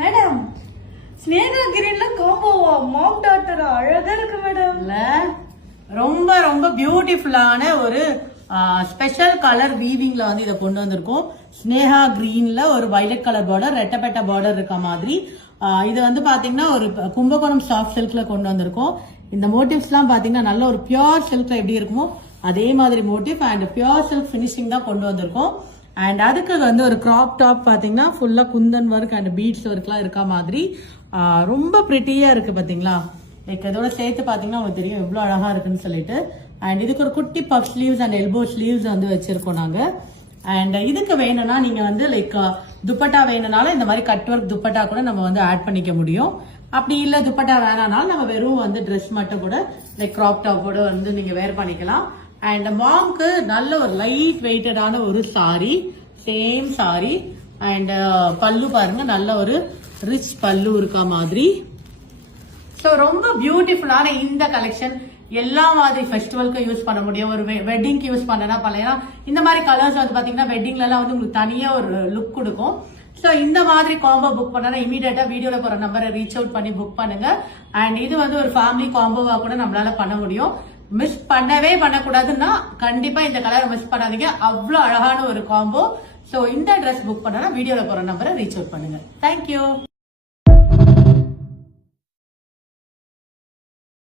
Madam Sneha கிரீன்ல காம்போவா மாம் daughter அழகா இருக்கு madam. ரொம்ப ரொம்ப பியூட்டிஃபுல்லான ஒரு ஸ்பெஷல் கலர் வீவிங்ல வந்து இதை கொண்டு வந்திருக்கோம். ஸ்னேகா கிரீன்ல ஒரு வயலட் கலர் பார்டர், ரெட்டப்பெட்ட பார்டர் இருக்க மாதிரி. இது வந்து பாத்தீங்கன்னா ஒரு கும்பகோணம் சாஃப்ட் சில்க்ல கொண்டு வந்திருக்கோம். இந்த மோட்டிவ்ஸ் எல்லாம் பாத்தீங்கன்னா நல்ல ஒரு பியூர் சில்க்ல எப்படி இருக்குமோ அதே மாதிரி motive and pure silk finishing தான் கொண்டு வந்திருக்கோம். அண்ட் அதுக்கு வந்து ஒரு கிராப் டாப் பாத்தீங்கன்னா ஃபுல்லா குந்தன் ஒர்க் அண்ட் பீட்ஸ் ஒர்க்லாம் இருக்க மாதிரி ரொம்ப பிரிட்டியா இருக்கு பாத்தீங்களா. லைக் இதோட சேர்த்து பாத்தீங்கன்னா உங்களுக்கு தெரியும் எவ்வளவு அழகா இருக்குன்னு சொல்லிட்டு. அண்ட் இதுக்கு ஒரு குட்டி puff sleeves and elbow sleeves வந்து வச்சிருக்கோம் நாங்க. அண்ட் இதுக்கு வேணும்னா நீங்க வந்து லைக் துப்பட்டா வேணும்னாலும் இந்த மாதிரி கட் ஒர்க் துப்பட்டா கூட நம்ம வந்து ஆட் பண்ணிக்க முடியும். அப்படி இல்ல துப்பட்டா வேணாலும் நம்ம வெறும் வந்து ட்ரெஸ் மட்டும் கூட லைக் கிராப் டாப்போட வந்து நீங்க வேர் பண்ணிக்கலாம். அண்ட் மாம்க்கு நல்ல ஒரு லைட் வெயிட்டடான ஒரு சாரி, சேம் சாரி. அண்ட் பல்லு பாருங்க நல்ல ஒரு ரிச் பல்லு இருக்க மாதிரி. ஸோ ரொம்ப பியூட்டிஃபுல்லான இந்த கலெக்ஷன் எல்லா மாதிரி ஃபெஸ்டிவலுக்கும் யூஸ் பண்ண முடியும். ஒரு வெட்டிங்க்கு யூஸ் பண்ணனா பண்ணலாம். இந்த மாதிரி கலர்ஸ் வந்து பாத்தீங்கன்னா வெட்டிங்ல எல்லாம் வந்து உங்களுக்கு தனியா ஒரு லுக் கொடுக்கும். ஸோ இந்த மாதிரி காம்போ புக் பண்ணனா இமீடியட்டா வீடியோல போற நம்பரை ரீச் அவுட் பண்ணி புக் பண்ணுங்க. அண்ட் இது வந்து ஒரு ஃபேமிலி காம்போவா கூட நம்மளால பண்ண முடியும். மிஸ் பண்ணவே பண்ணக்கூடாதுன்னா கண்டிப்பா இந்த கலரை மிஸ் பண்ணாதீங்க. அவ்வளவு அழகான ஒரு காம்போ. ஸோ இந்த ட்ரெஸ் புக் பண்ணனா வீடியோல போற நம்பரை ரீச் அவுட் பண்ணுங்க. தேங்க்யூ.